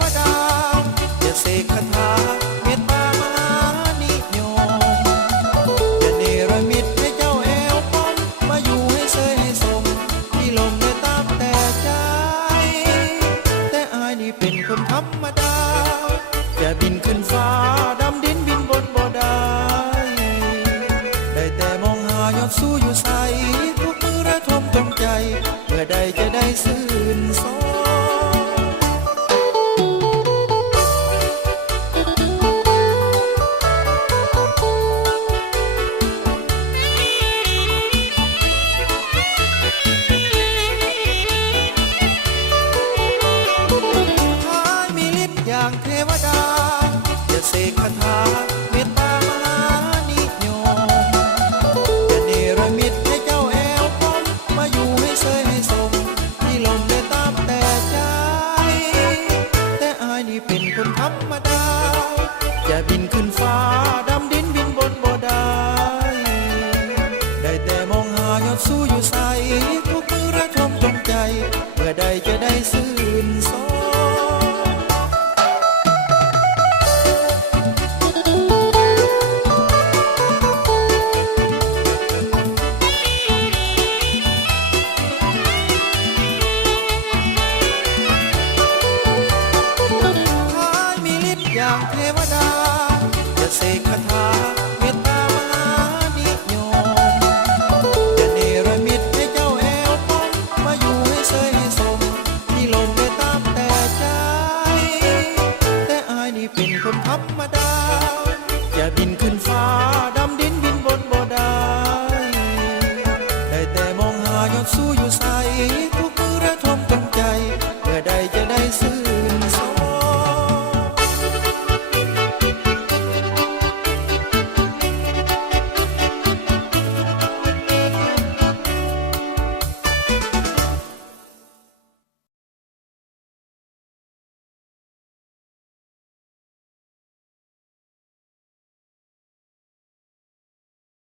วดาอย่าเสกคาถาเมตตามหานิยมอย่าเนรมิตให้เจ้าแอวป้อมมาอยู่ให้เสยให้สมที่ลมได้ตามแต่ใจแต่อายนี่เป็นคนธรรมดาอย่าบินขึ้นฟ้าดำดินบินบนบ่ได้ได้แต่มองหายอดสู้อยู่ใสทุกมือระทมตรงใจเมื่อใดจะได้ซื่นสองอย่างเทวดาอย่าเสกคาถา